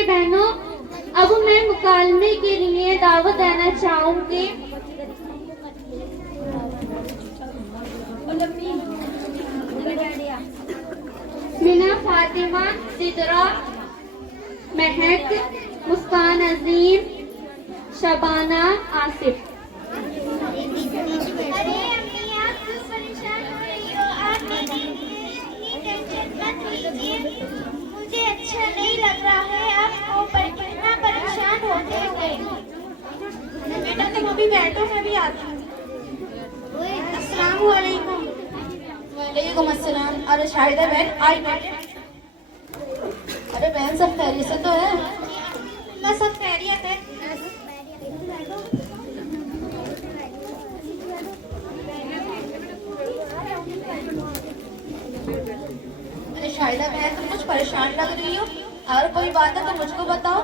मेरी बहनों, अब मैं मुकालमे के लिए दावत देना चाहूंगी मीना फातिमा, सिदरा, महक, मुस्कान अजीम, शबाना, आसिफ। अरे अम्मी, आप क्यों परेशान हो रही हो? आप मेरी इतनी टेंशन मत लीजिए। मुझे अच्छा नहीं लग रहा है आपको पर कितना परेशान होते हुए। बेटा तुम अभी बैठो, मैं भी आती हूँ। अस्सलाम वालेकुम। वालेकुम अस्सलाम। अरे शाहिदा बहन आई बैठे। अरे बहन सब खैरियत से तो है? ना सब खैरियत है। अरे शाहिदा बहन तुम कुछ परेशान लग रही हो, अगर कोई बात है तो मुझको बताओ।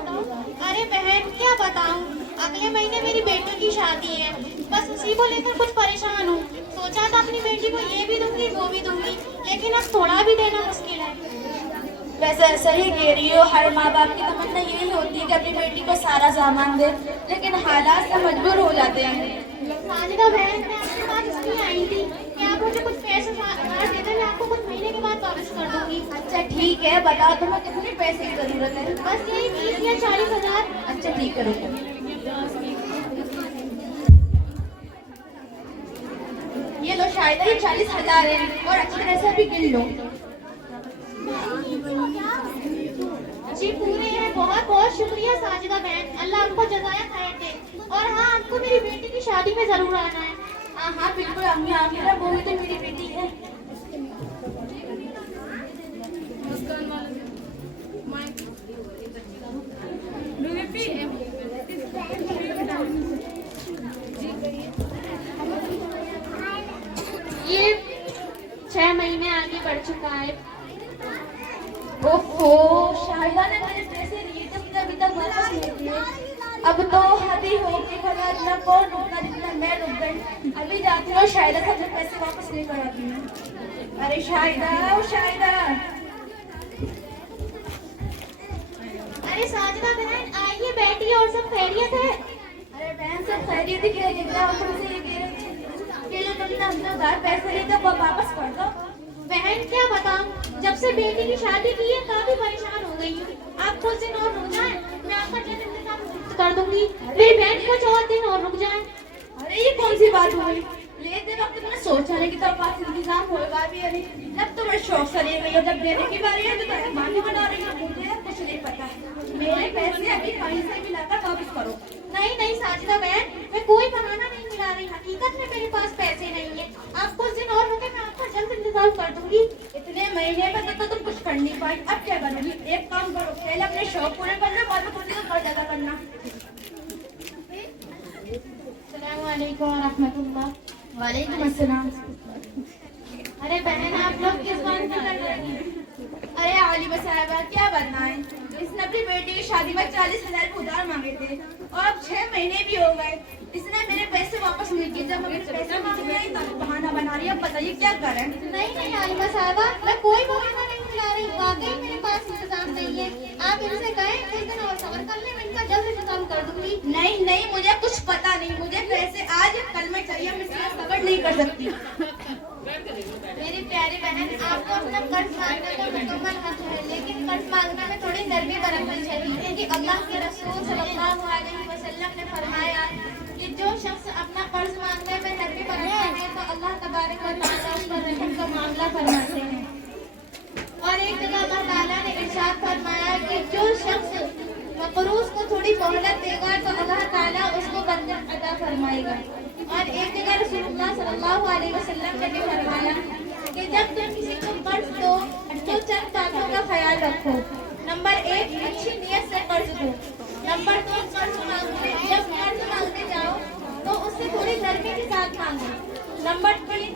अरे बहन क्या बताऊं, अगले महीने मेरी बेटी की शादी है, बस उसी को लेकर कुछ परेशान हूँ। सोचा था अपनी बेटी को ये भी दूंगी वो भी दूंगी, लेकिन अब थोड़ा भी देना मुश्किल है। वैसे ऐसा ही कह रही हो, हर माँ बाप की तमन्ना यही होती है कि अपनी बेटी को सारा सामान दे, लेकिन हालात से मजबूर हो जाते हैं। साजिदा बहन, मैं आपके पास इसलिए आई थी कि आप मुझे कुछ पैसे दे दें, मैं आपको कुछ महीने के बाद वापस कर दूंगी। अच्छा ठीक है, बताओ तुम्हें कितने पैसे की जरूरत है? बस यही 30 या 40 हजार। अच्छा ठीक है, रुको। ये लो शायद ये 40,000 है, और अच्छी तरह से भी गिन लो। जी पूरे हैं। बहुत बहुत शुक्रिया साजिदा बहन, अल्लाह आपको जज़ाया खैर दे। और हाँ, आपको मेरी बेटी की शादी में जरूर आना है। हाँ हाँ बिल्कुल अम्मी, आखिर वो भी तो मेरी बेटी है। ये 6 महीने आगे बढ़ चुका है। ओहो, शाहिदा ने मेरे पैसे लिए थे, अभी तक वापस नहीं दिए। अब तो हदी हो गई, खबर ना कौन रुकना जितना मैं रुक गई। अभी जाती हूँ शाहिदा से अपने पैसे वापस नहीं कराती हूँ। अरे शाहिदा, ओ शाहिदा। अरे साजिदा बहन आइए बैठिए, और सब खैरियत है? अरे बहन सब खैरियत ही कह रही है, तुमसे ये कह रही थी कि जो तुमने हमसे उधार पैसे लिए थे वो वापस कर दो। बहन क्या बताऊं, जब से बेटी की शादी की है काफी परेशान हो गई हूँ। आप कुछ दिन और रुक जाएं, मैं आपका चंद इंतजाम कर दूंगी। मेरी बहन कुछ और दिन और रुक जाएं। अरे ये कौन सी बात हुई? लेते वक्त मैंने सोचा नहीं कि तेरे पास इंतजाम होगा भी। अरे जब तुम बड़े शौक से ले गई हो, जब देने की बारी है तो तुम मानी बना रही हो। मुझे कुछ नहीं पता, मेरे पैसे अभी कहीं से भी लाकर वापस करो। नहीं नहीं साजिदा बहन, मैं कोई बहाना नहीं मिला रही, हकीकत में मेरे पास पैसे नहीं है। आप कुछ दिन और रुके, मैं आपका जल्द इंतजाम कर दूंगी। इतने महीने में तो तुम कुछ कर नहीं पाई, अब क्या करोगी? एक काम करो, पहले अपने शौक पूरे कर लो, बाद में कुछ और ज्यादा करना। अस्सलाम वालेकुम व रहमतुल्लाह। वालेकुम अस्सलाम। अरे बहन आप लोग किस बात में लड़ रही हैं? अरे आलिमा साहिबा क्या बताएं, इसने अपनी बेटी की शादी में 40,000 उधार मांगे थे, और अब 6 महीने भी हो गए, इसने मेरे पैसे वापस नहीं किए। जब मेरे पैसे मांग रही तो बहाना बना रही है। अब बताइए क्या करें? नहीं नहीं आलिमा साहिबा, मैं कोई बहाना नहीं मिला रही, वाकई मेरे पास इंतजाम नहीं है। आप इनसे कहें कुछ दिन और सब्र कर ले, मैं इनका जल्द इंतजाम कर दूंगी। नहीं नहीं, मुझे कुछ पता नहीं, मुझे पैसे आज कल में चाहिए, मैं इसलिए सब्र नहीं कर सकती। मेरी प्यारी बहन, आपको अपना कर्ज मांगने का मुकम्मल हक है, लेकिन कर्ज मांगने में थोड़ी नरमी बरतनी चाहिए, क्योंकि अल्लाह के रसूल सल्लल्लाहु अलैहि वसल्लम ने फरमाया कि जो शख्स अपना कर्ज मांगने में नरमी बरतता है तो अल्लाह तबारक व तआला उस पर रहम का मामला फरमाते हैं। और एक जगह अल्लाह ताला ने इरशाद फरमाया कि जो शख्स मकरूज को थोड़ी मोहलत देगा तो अल्लाह ताला उसको बरकत अता फरमाएगा। और एक जगह रसूलुल्लाह सल्लल्लाहु अलैहि वसल्लम ने भी फरमाया कि जब तुम किसी को कर्ज दो तो चंद बातों का ख्याल रखो। नंबर 1, अच्छी नीयत से कर्ज दो। नंबर 2, जब कर्ज मांगने जाओ तो उससे थोड़ी नरमी के साथ मांगो। नंबर 3,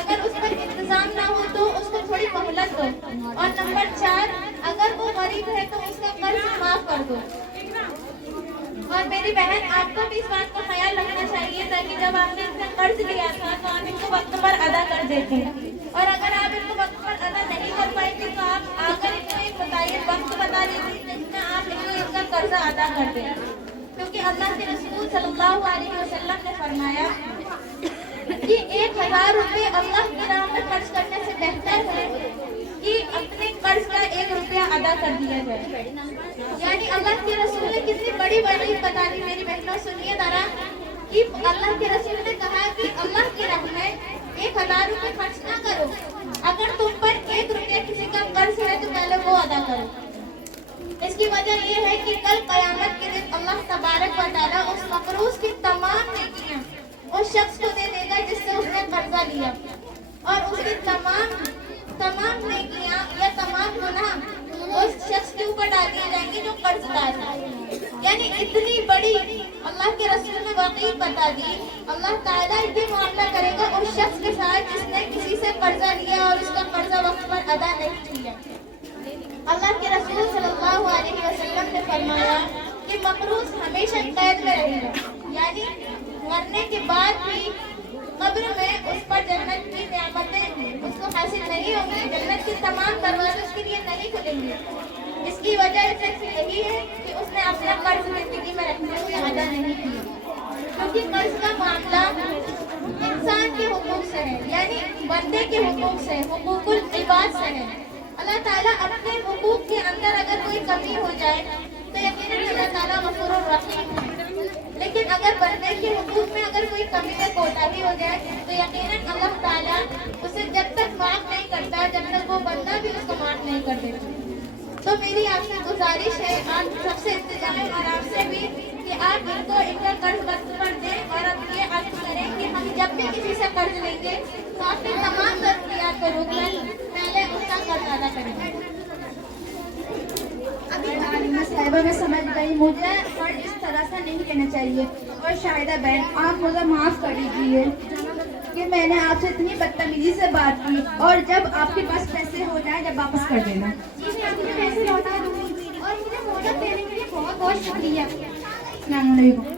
अगर उस पर इंतजाम ना हो तो उसको थोड़ी मोहलत दो। और नंबर 4, अगर वो गरीब है तो उसका कर्ज माफ कर दो। और मेरी बहन, आपको भी इस बात का ख्याल रखना चाहिए ताकि जब आपने इनका कर्ज लिया था तो आप इनको वक्त पर अदा कर देते। और अगर आप इनको वक्त पर अदा नहीं कर पाएंगे तो आप आकर इनको एक बताइए, वक्त बता दीजिए जिसमें आप इनको कर्जा अदा कर दे, क्योंकि अल्लाह के रसूल सल्लल्लाहु अलैहि वसल्लम ने फरमाया कि 1000 रुपये अल्लाह की राह में खर्च करने से बेहतर है कि अपने कर्ज का 1 रुपया अदा कर दिया जाए। यानी अल्लाह के रसूल ने कितनी बड़ी वजीब बता दी मेरी बहनों, सुनिए जरा कि अल्लाह के रसूल ने कहा कि अल्लाह की राह में 1000 रुपये खर्च ना करो, अगर तुम पर 1 रुपया किसी का कर्ज है तो पहले वो अदा करो। इसकी वजह ये है कि कल कयामत के दिन अल्लाह तबारक व तआला उस मकरूज की तमाम नेकियां उस शख्स को दे देगा जिससे उसने कर्जा लिया, और उसकी तमाम नेकियां या तमाम गुनाह उस शख्स के ऊपर डाल दिए जाएंगे जो कर्जदार है। यानी इतनी बड़ी अल्लाह के रसूल ने वाकई बता दी, अल्लाह ताला ये मामला करेगा उस शख्स के साथ जिसने किसी से कर्जा लिया और उसका कर्जा वक्त पर अदा नहीं किया। अल्लाह के रसूल सल्लल्लाहु अलैहि वसल्लम ने फरमाया कि मकरूज हमेशा कैद में रहेगा, यानी मरने के बाद भी कब्र में उस पर जन्नत की नेमतें उसको हासिल नहीं होंगी, जन्नत के तमाम दरवाजे उसके लिए नहीं खुलेंगे। इसकी वजह सिर्फ यही है कि उसने अपना कर्ज जिंदगी में रखते हुए अदा नहीं किया, क्योंकि कर्ज का मामला इंसान के हुकूक से है, यानी बंदे के हुकूक से, हुकूकुल इबाद से है। अल्लाह ताला अपने हुकूक के अंदर अगर कोई कमी हो जाए तो यकीनन अल्लाह ताला गफूरुर रहीम है, लेकिन अगर बंदे के हुकूक में अगर कोई कमी या कोताही हो जाए तो यकीनन अल्लाह ताला उसे जब तक माफ नहीं करता जब तक वो बंदा भी उसको माफ नहीं कर देता। तो मेरी आपसे गुजारिश है, आप सबसे इंतजाम और आपसे भी, कि आप इनका कर्ज वक्त पर दें और अब ये अर्ज करें कि हम जब भी किसी से कर्ज लेंगे तो अपनी तमाम जरूरियात को रोक लें, पहले उसका कर्ज अदा करेंगे। साहिबा मैं समझ गई, मुझे कर्ज इस तरह से नहीं लेना चाहिए। और शाहिदा बहन आप मुझे माफ़ कर दीजिए कि मैंने आपसे इतनी बदतमीजी से बात की, और जब आपके पास पैसे हो जाए जब वापस कर देना। जी मैं आपके पैसे लौटा दूंगी और मुझे मोहलत देने के लिए बहुत बहुत शुक्रिया। अस्सलाम वालेकुम।